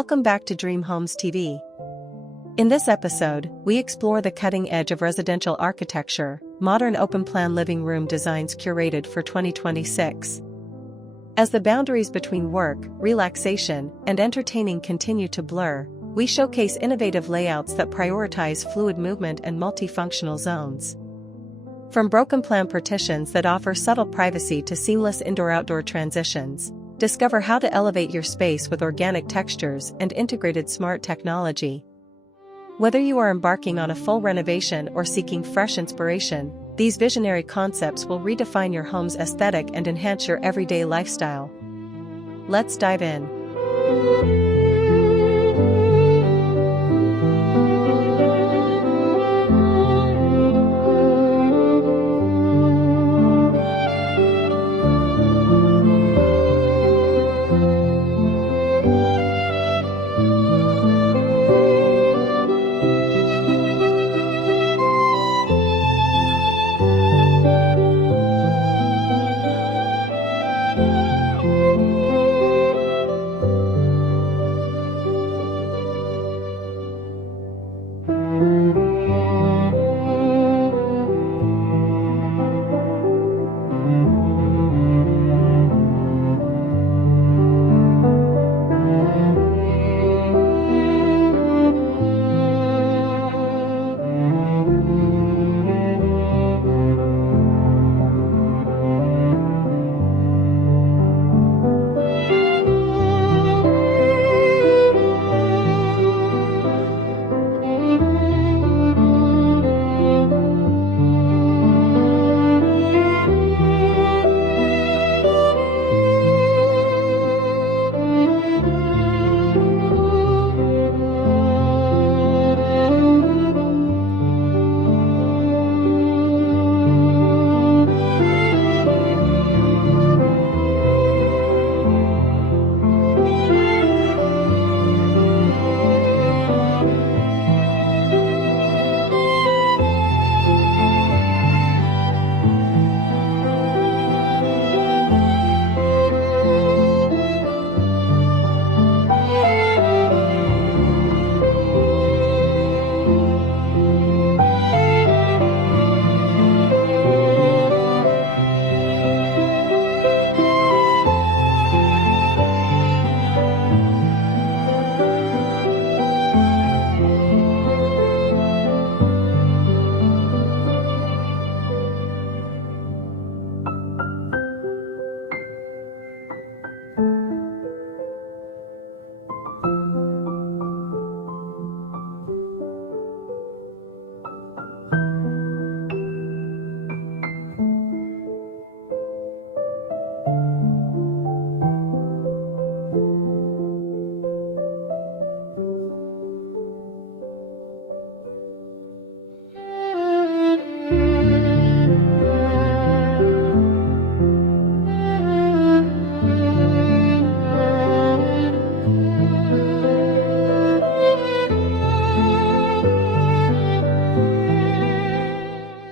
Welcome back to Dream Homes TV. In this episode, we explore the cutting edge of residential architecture, modern open-plan living room designs curated for 2026. As the boundaries between work, relaxation, and entertaining continue to blur, we showcase innovative layouts that prioritize fluid movement and multifunctional zones. From broken-plan partitions that offer subtle privacy to seamless indoor-outdoor transitions, discover how to elevate your space with organic textures and integrated smart technology. Whether you are embarking on a full renovation or seeking fresh inspiration, these visionary concepts will redefine your home's aesthetic and enhance your everyday lifestyle. Let's dive in.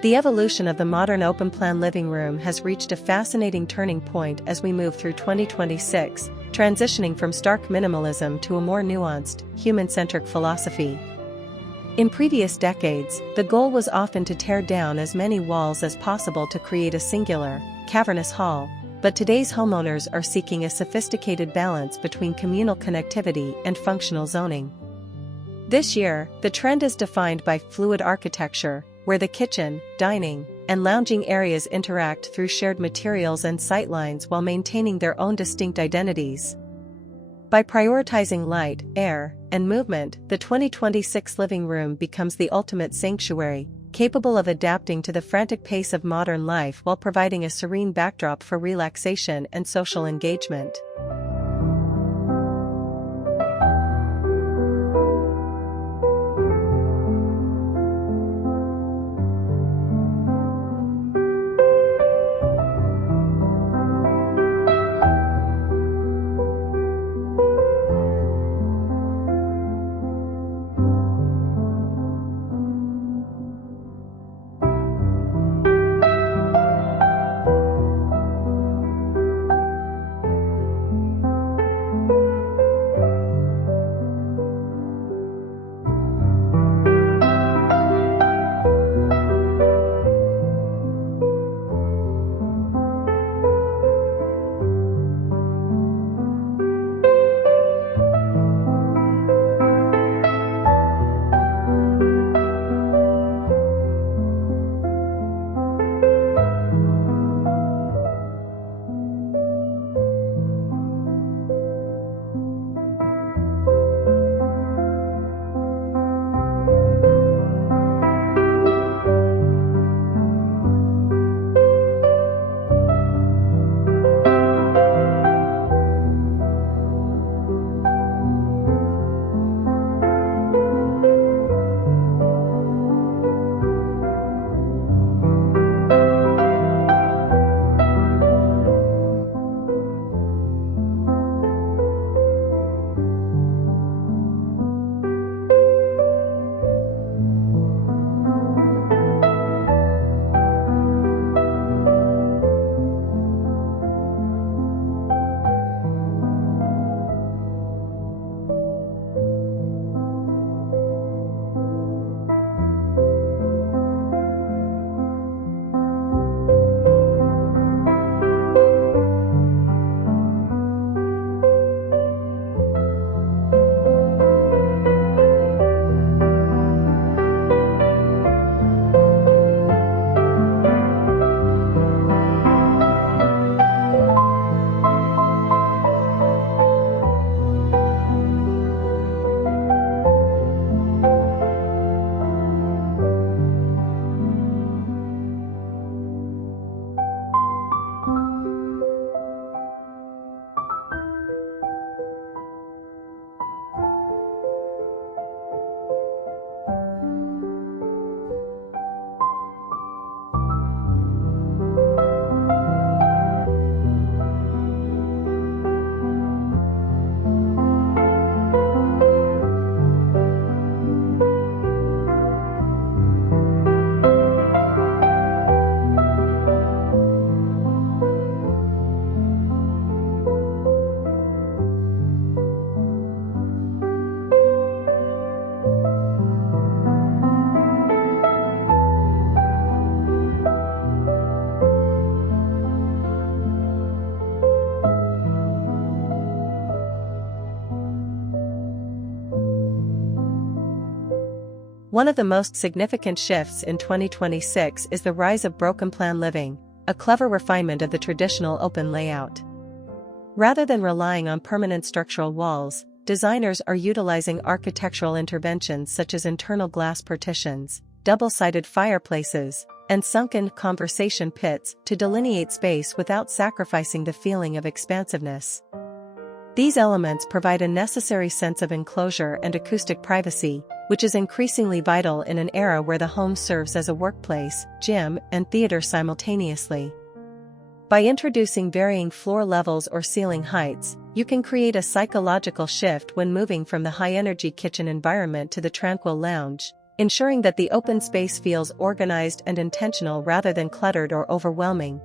The evolution of the modern open-plan living room has reached a fascinating turning point as we move through 2026, transitioning from stark minimalism to a more nuanced, human-centric philosophy. In previous decades, the goal was often to tear down as many walls as possible to create a singular, cavernous hall, but today's homeowners are seeking a sophisticated balance between communal connectivity and functional zoning. This year, the trend is defined by fluid architecture, where the kitchen, dining, and lounging areas interact through shared materials and sightlines while maintaining their own distinct identities. By prioritizing light, air, and movement, the 2026 living room becomes the ultimate sanctuary, capable of adapting to the frantic pace of modern life while providing a serene backdrop for relaxation and social engagement. One of the most significant shifts in 2026 is the rise of broken plan living, a clever refinement of the traditional open layout. Rather than relying on permanent structural walls, designers are utilizing architectural interventions such as internal glass partitions, double-sided fireplaces, and sunken conversation pits to delineate space without sacrificing the feeling of expansiveness. These elements provide a necessary sense of enclosure and acoustic privacy, which is increasingly vital in an era where the home serves as a workplace, gym, and theater simultaneously. By introducing varying floor levels or ceiling heights, you can create a psychological shift when moving from the high-energy kitchen environment to the tranquil lounge, ensuring that the open space feels organized and intentional rather than cluttered or overwhelming.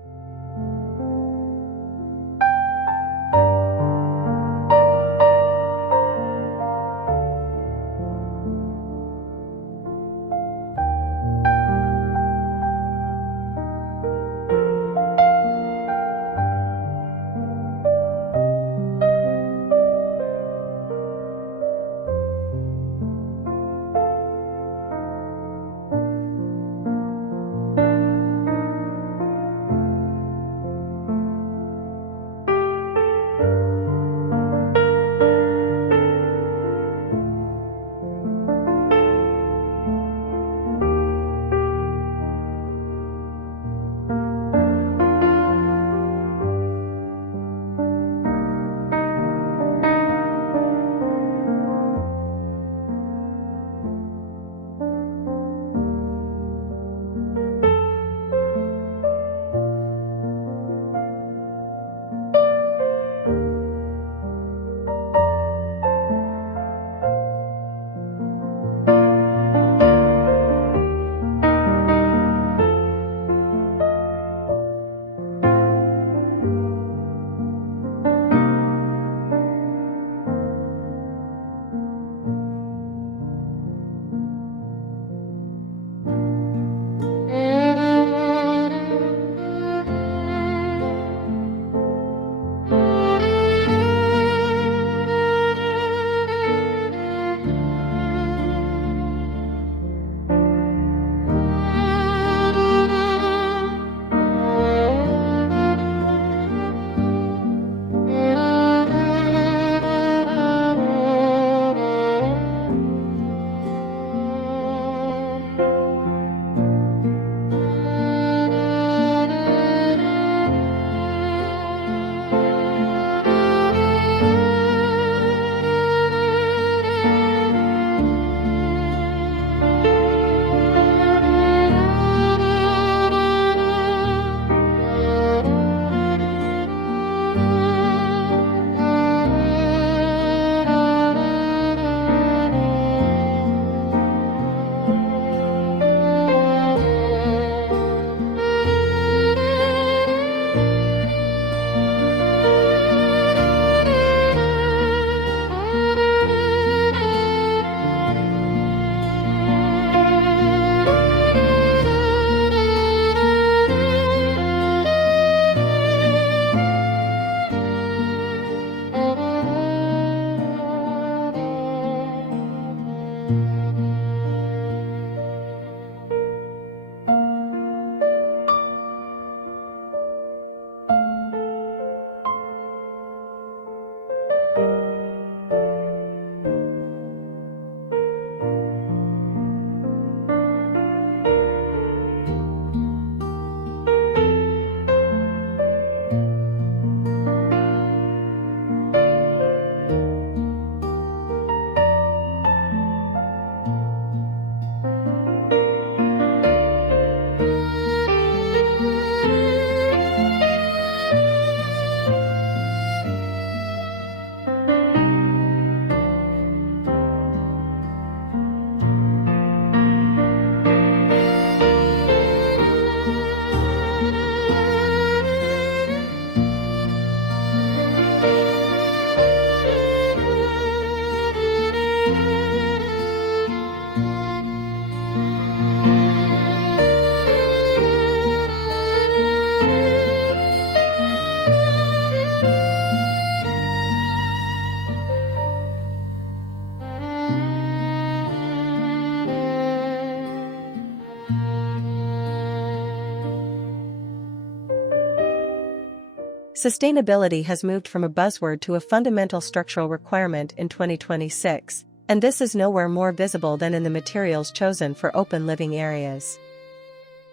Sustainability has moved from a buzzword to a fundamental structural requirement in 2026, and this is nowhere more visible than in the materials chosen for open living areas.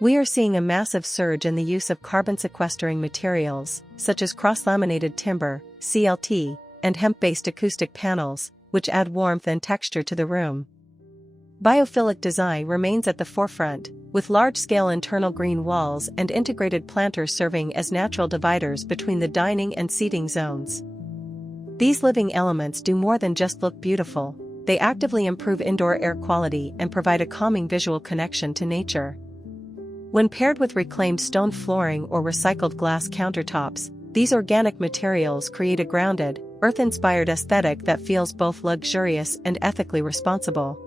We are seeing a massive surge in the use of carbon-sequestering materials, such as cross-laminated timber, CLT, and hemp-based acoustic panels, which add warmth and texture to the room. Biophilic design remains at the forefront, with large-scale internal green walls and integrated planters serving as natural dividers between the dining and seating zones. These living elements do more than just look beautiful, they actively improve indoor air quality and provide a calming visual connection to nature. When paired with reclaimed stone flooring or recycled glass countertops, these organic materials create a grounded, earth-inspired aesthetic that feels both luxurious and ethically responsible.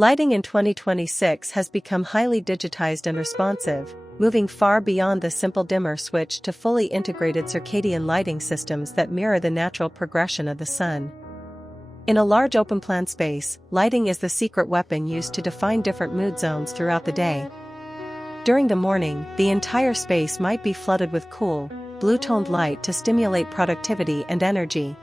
Lighting in 2026 has become highly digitized and responsive, moving far beyond the simple dimmer switch to fully integrated circadian lighting systems that mirror the natural progression of the sun. In a large open-plan space, lighting is the secret weapon used to define different mood zones throughout the day. During the morning, the entire space might be flooded with cool, blue-toned light to stimulate productivity and energy.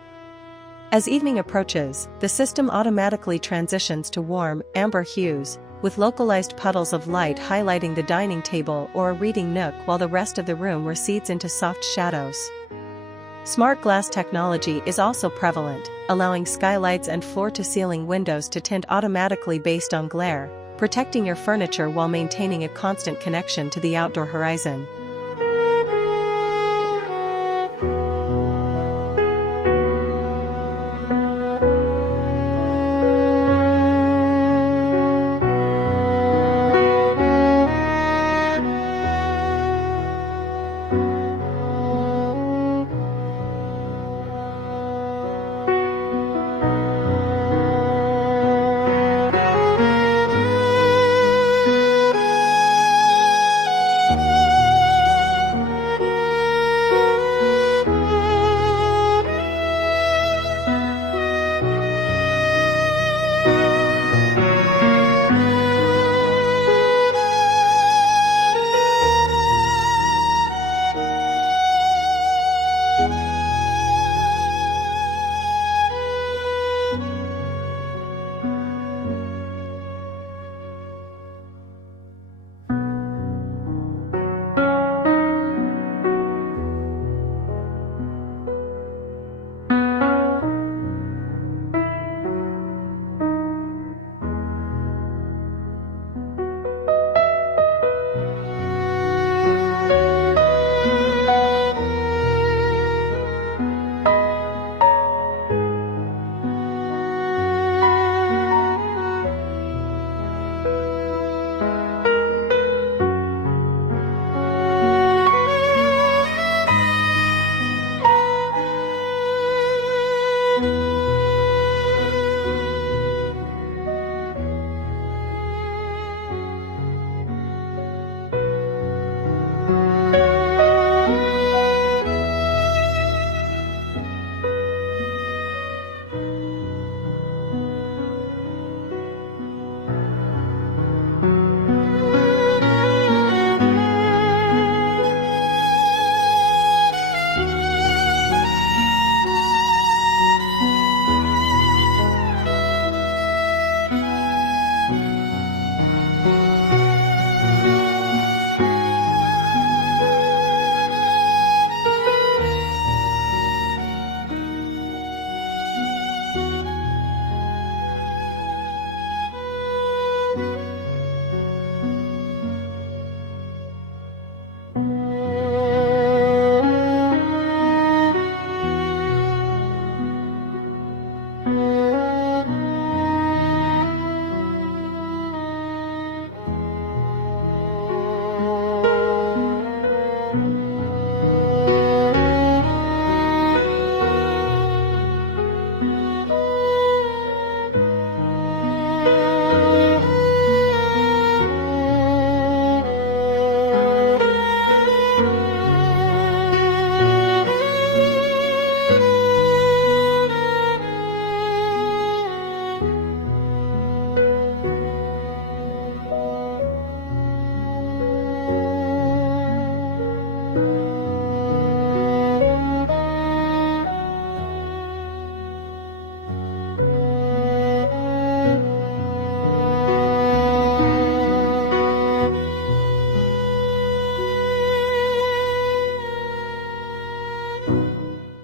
As evening approaches, the system automatically transitions to warm, amber hues, with localized puddles of light highlighting the dining table or a reading nook while the rest of the room recedes into soft shadows. Smart glass technology is also prevalent, allowing skylights and floor-to-ceiling windows to tint automatically based on glare, protecting your furniture while maintaining a constant connection to the outdoor horizon.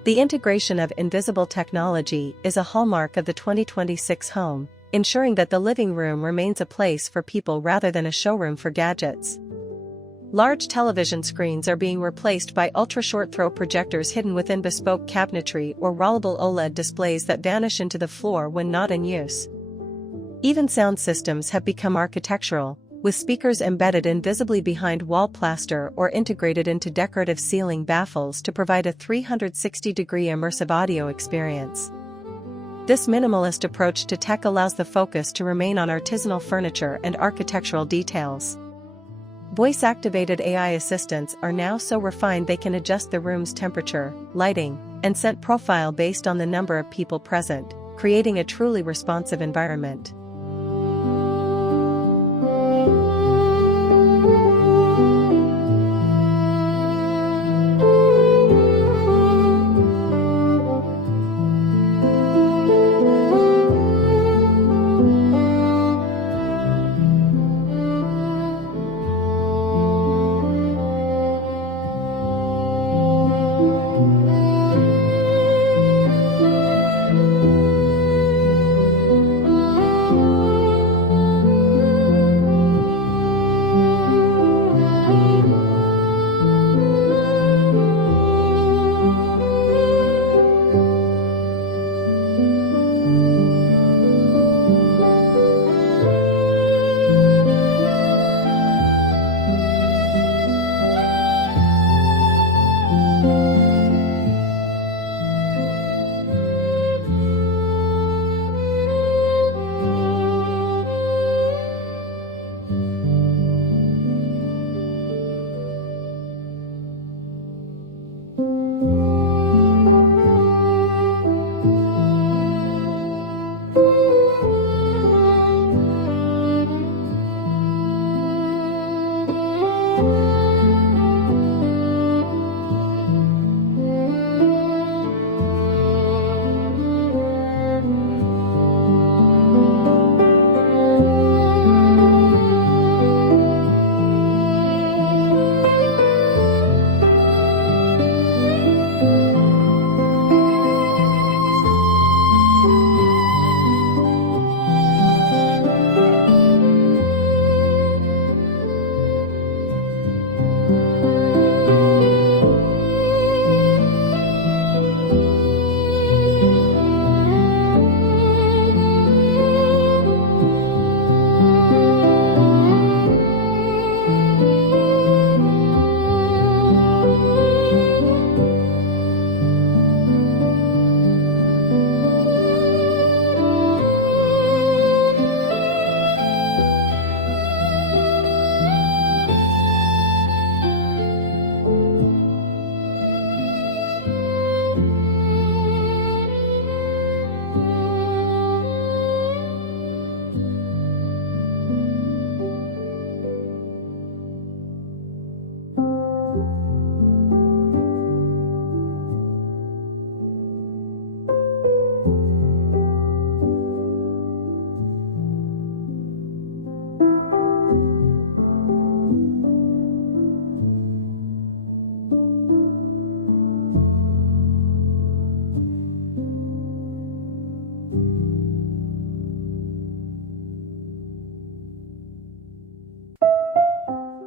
The integration of invisible technology is a hallmark of the 2026 home, ensuring that the living room remains a place for people rather than a showroom for gadgets. Large television screens are being replaced by ultra-short throw projectors hidden within bespoke cabinetry or rollable OLED displays that vanish into the floor when not in use. Even sound systems have become architectural, with speakers embedded invisibly behind wall plaster or integrated into decorative ceiling baffles to provide a 360-degree immersive audio experience. This minimalist approach to tech allows the focus to remain on artisanal furniture and architectural details. Voice-activated AI assistants are now so refined they can adjust the room's temperature, lighting, and scent profile based on the number of people present, creating a truly responsive environment.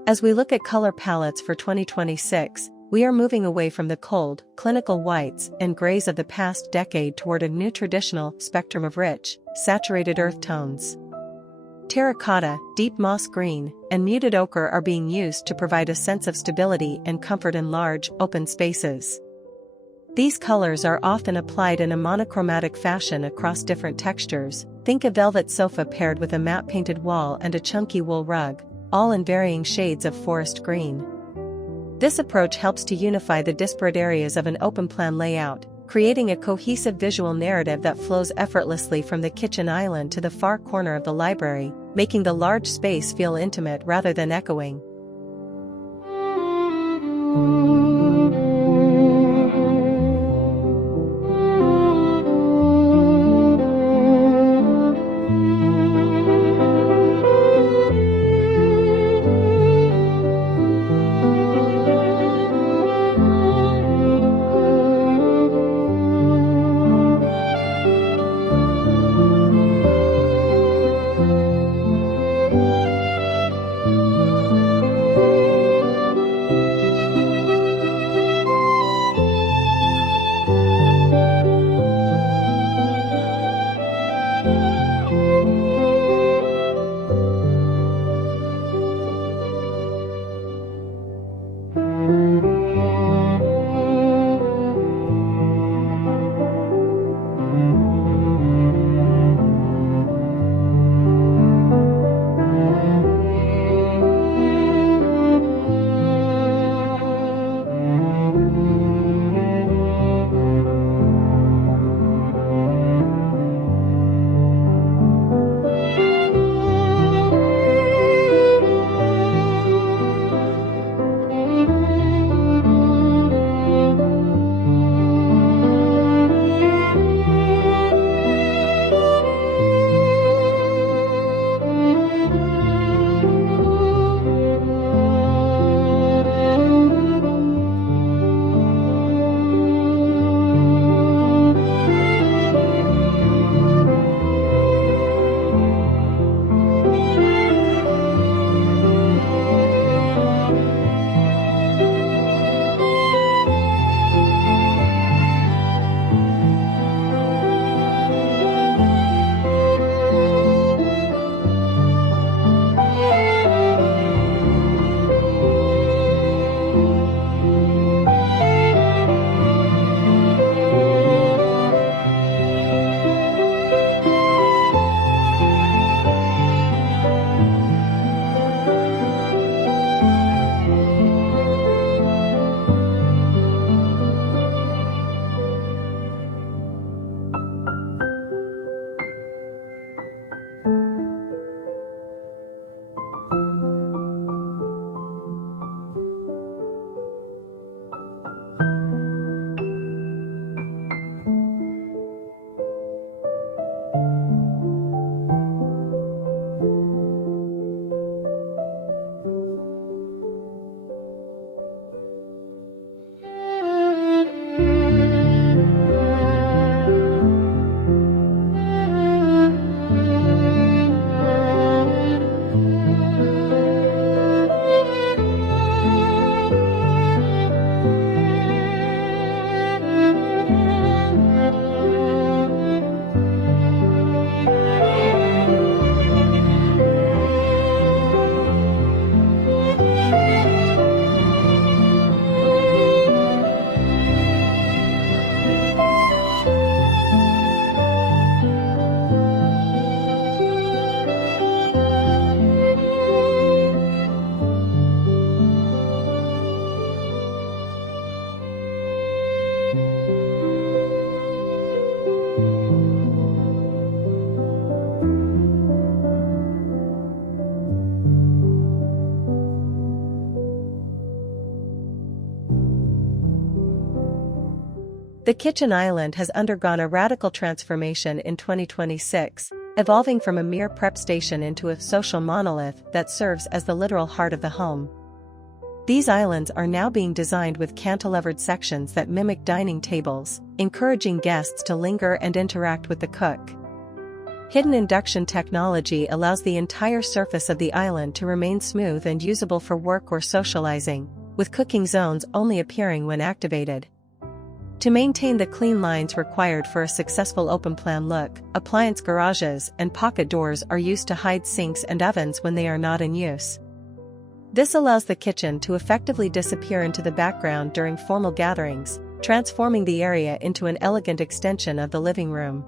As we look at color palettes for 2026, we are moving away from the cold, clinical whites and grays of the past decade toward a new traditional spectrum of rich, saturated earth tones. Terracotta, deep moss green, and muted ochre are being used to provide a sense of stability and comfort in large, open spaces. These colors are often applied in a monochromatic fashion across different textures. Think a velvet sofa paired with a matte painted wall and a chunky wool rug, all in varying shades of forest green. This approach helps to unify the disparate areas of an open-plan layout, creating a cohesive visual narrative that flows effortlessly from the kitchen island to the far corner of the library, making the large space feel intimate rather than echoing. The kitchen island has undergone a radical transformation in 2026, evolving from a mere prep station into a social monolith that serves as the literal heart of the home. These islands are now being designed with cantilevered sections that mimic dining tables, encouraging guests to linger and interact with the cook. Hidden induction technology allows the entire surface of the island to remain smooth and usable for work or socializing, with cooking zones only appearing when activated. To maintain the clean lines required for a successful open-plan look, appliance garages and pocket doors are used to hide sinks and ovens when they are not in use. This allows the kitchen to effectively disappear into the background during formal gatherings, transforming the area into an elegant extension of the living room.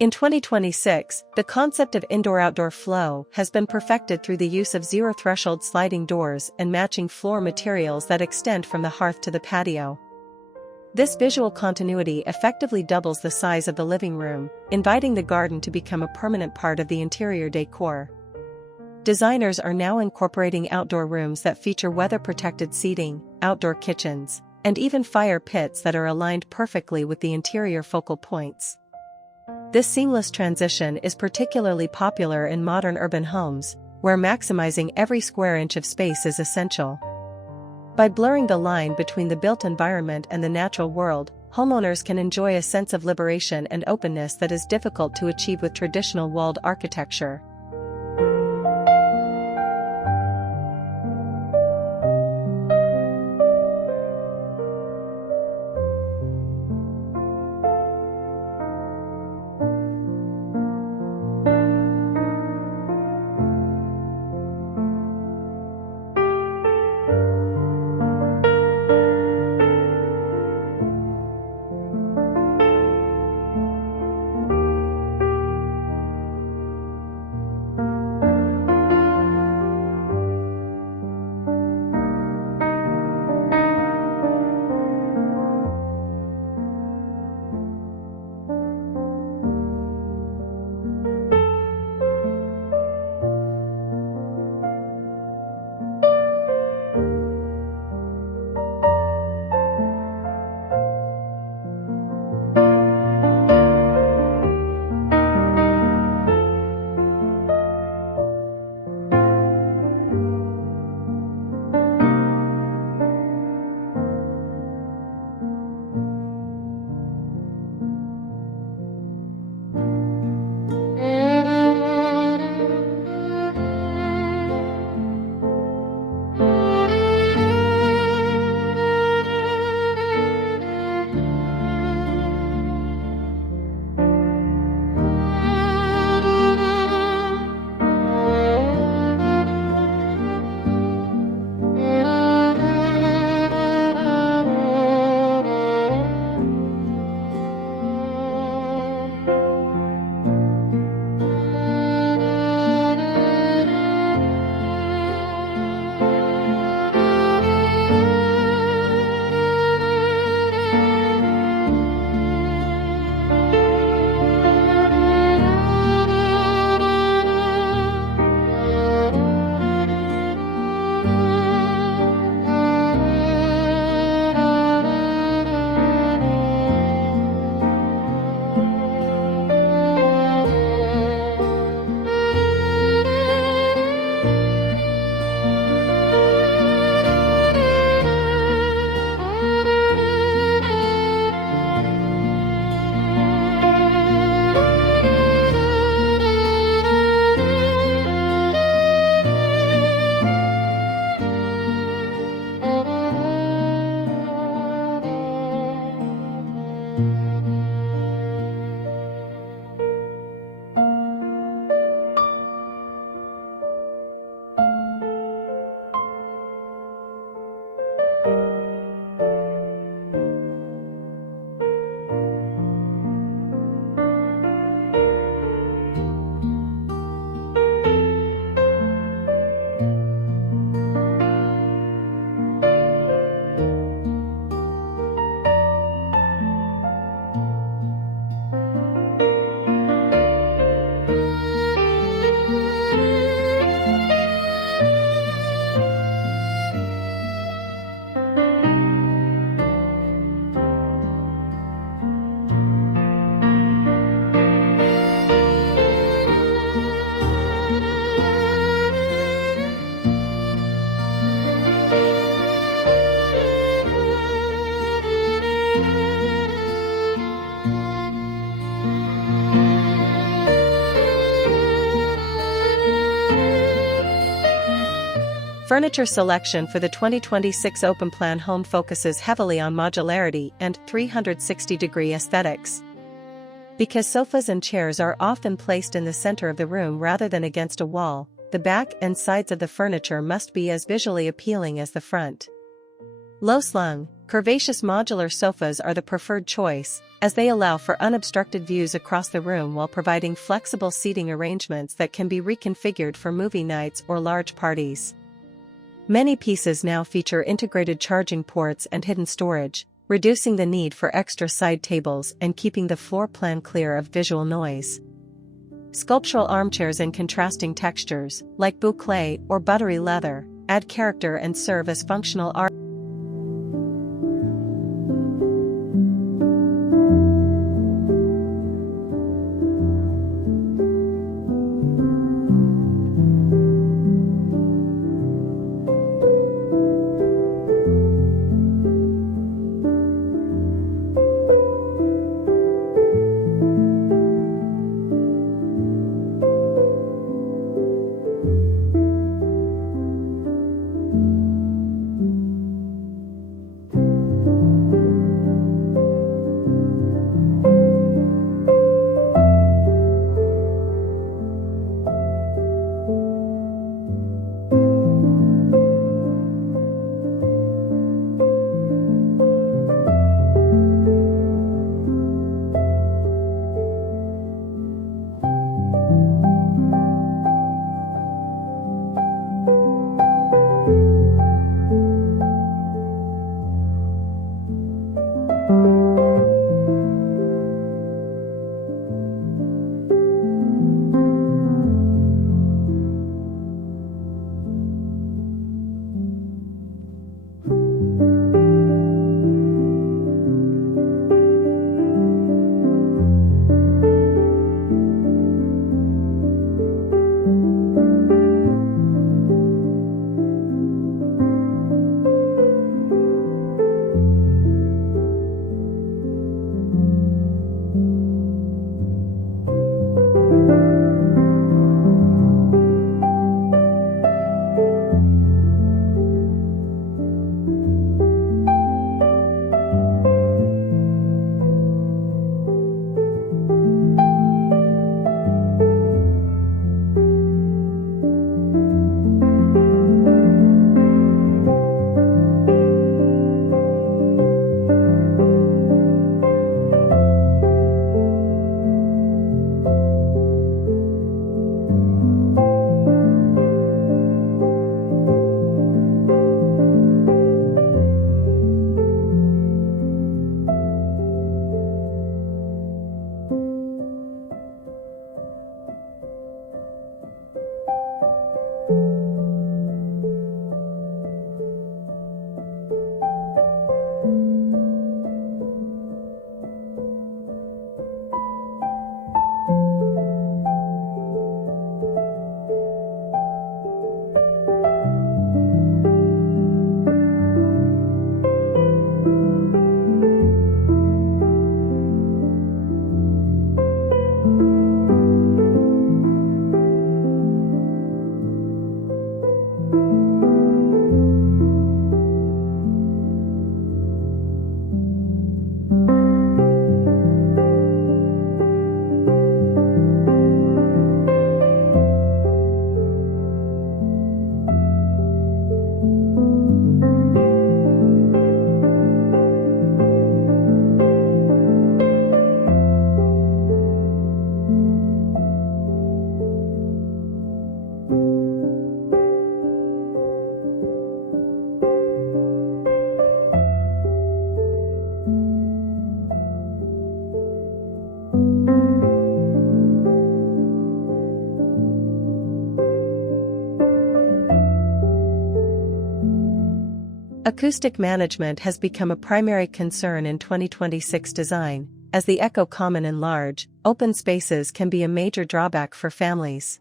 In 2026, the concept of indoor-outdoor flow has been perfected through the use of zero-threshold sliding doors and matching floor materials that extend from the hearth to the patio. This visual continuity effectively doubles the size of the living room, inviting the garden to become a permanent part of the interior decor. Designers are now incorporating outdoor rooms that feature weather-protected seating, outdoor kitchens, and even fire pits that are aligned perfectly with the interior focal points. This seamless transition is particularly popular in modern urban homes, where maximizing every square inch of space is essential. By blurring the line between the built environment and the natural world, homeowners can enjoy a sense of liberation and openness that is difficult to achieve with traditional walled architecture. Furniture selection for the 2026 open plan home focuses heavily on modularity and 360-degree aesthetics. Because sofas and chairs are often placed in the center of the room rather than against a wall, the back and sides of the furniture must be as visually appealing as the front. Low-slung, curvaceous modular sofas are the preferred choice, as they allow for unobstructed views across the room while providing flexible seating arrangements that can be reconfigured for movie nights or large parties. Many pieces now feature integrated charging ports and hidden storage, reducing the need for extra side tables and keeping the floor plan clear of visual noise. Sculptural armchairs in contrasting textures, like boucle or buttery leather, add character and serve as functional art. Acoustic management has become a primary concern in 2026 design, as the echo common in large, open spaces can be a major drawback for families.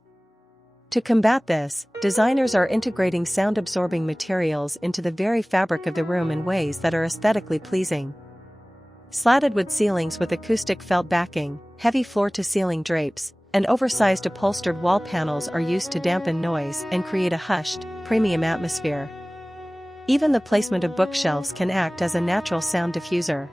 To combat this, designers are integrating sound-absorbing materials into the very fabric of the room in ways that are aesthetically pleasing. Slatted wood ceilings with acoustic felt backing, heavy floor-to-ceiling drapes, and oversized upholstered wall panels are used to dampen noise and create a hushed, premium atmosphere. Even the placement of bookshelves can act as a natural sound diffuser.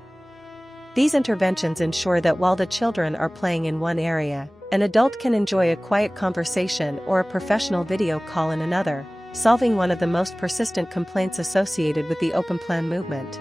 These interventions ensure that while the children are playing in one area, an adult can enjoy a quiet conversation or a professional video call in another, solving one of the most persistent complaints associated with the open-plan movement.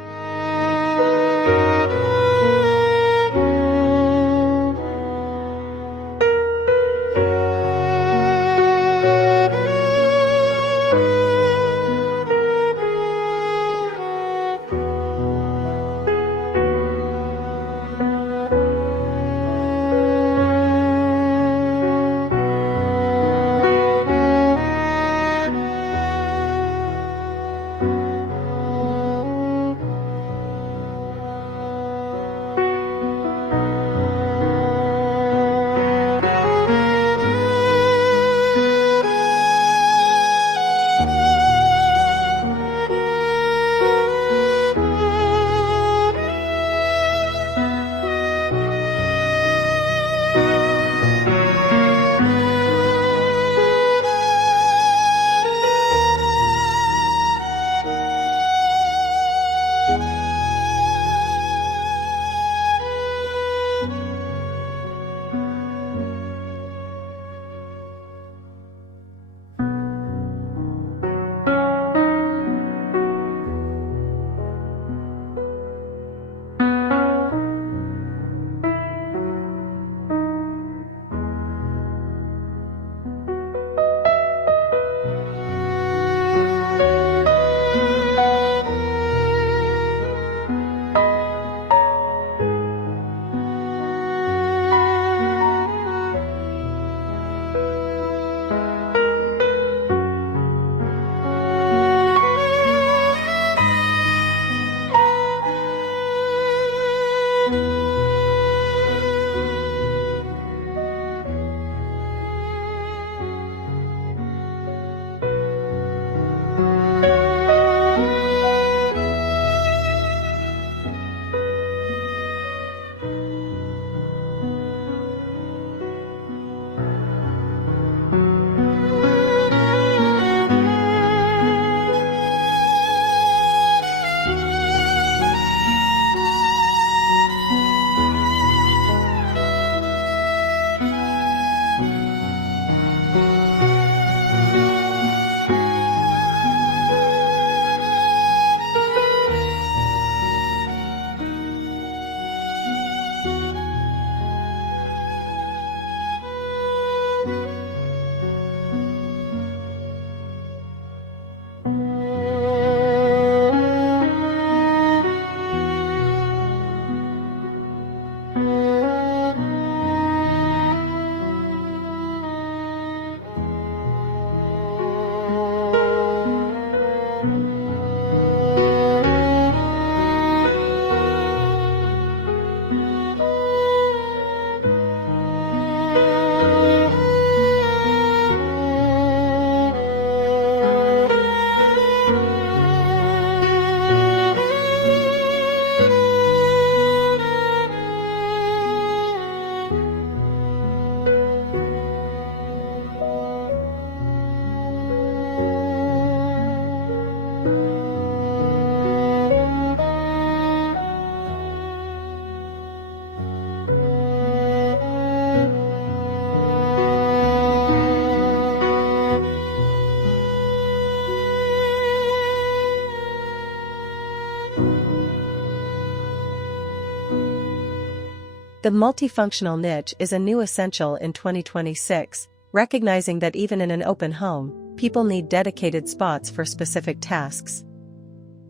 The multifunctional niche is a new essential in 2026, recognizing that even in an open home, people need dedicated spots for specific tasks.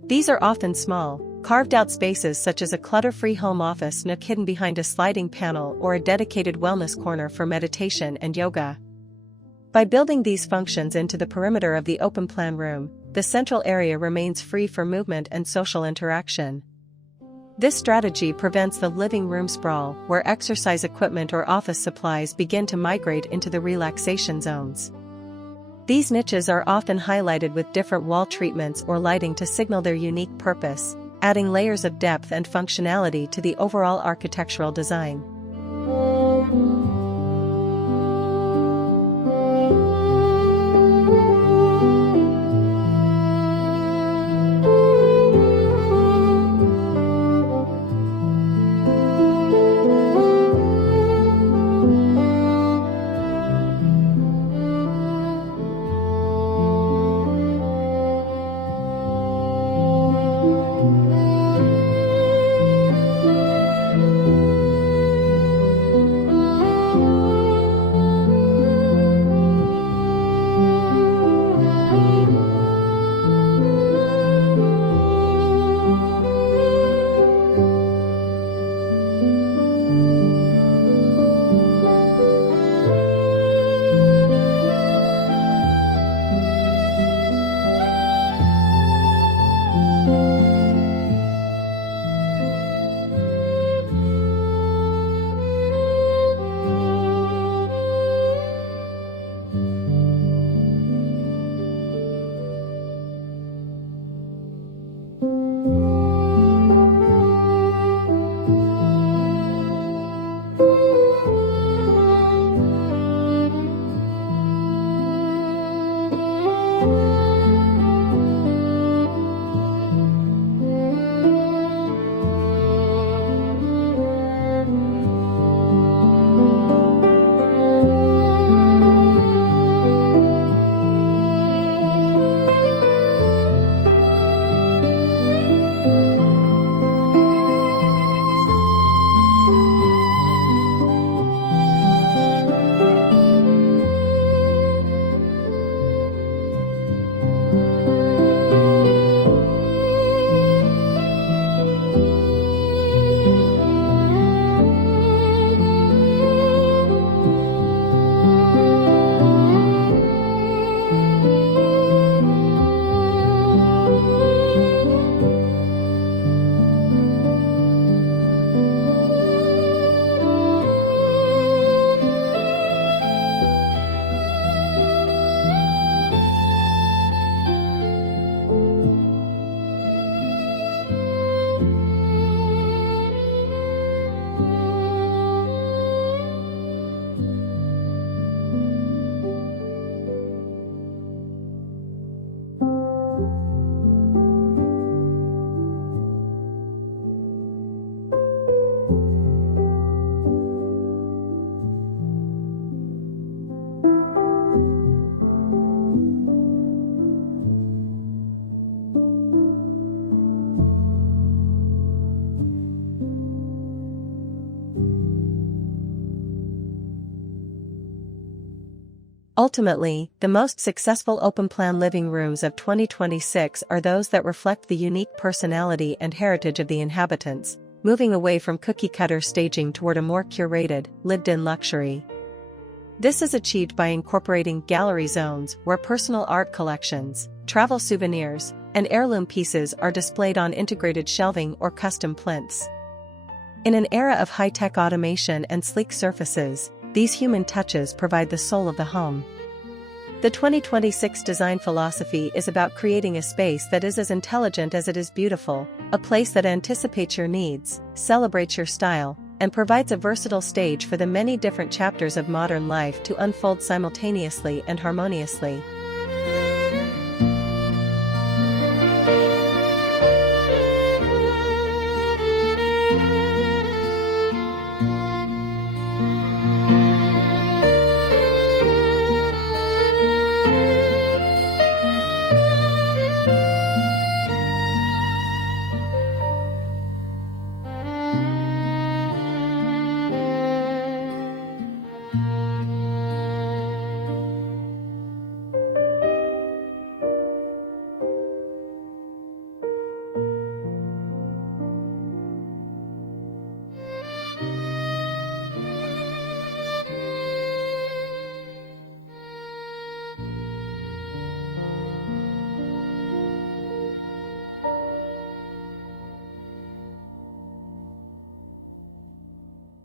These are often small, carved-out spaces such as a clutter-free home office nook hidden behind a sliding panel or a dedicated wellness corner for meditation and yoga. By building these functions into the perimeter of the open-plan room, the central area remains free for movement and social interaction. This strategy prevents the living room sprawl, where exercise equipment or office supplies begin to migrate into the relaxation zones. These niches are often highlighted with different wall treatments or lighting to signal their unique purpose, adding layers of depth and functionality to the overall architectural design. Ultimately, the most successful open-plan living rooms of 2026 are those that reflect the unique personality and heritage of the inhabitants, moving away from cookie-cutter staging toward a more curated, lived-in luxury. This is achieved by incorporating gallery zones where personal art collections, travel souvenirs, and heirloom pieces are displayed on integrated shelving or custom plinths. In an era of high-tech automation and sleek surfaces, these human touches provide the soul of the home. The 2026 design philosophy is about creating a space that is as intelligent as it is beautiful, a place that anticipates your needs, celebrates your style, and provides a versatile stage for the many different chapters of modern life to unfold simultaneously and harmoniously.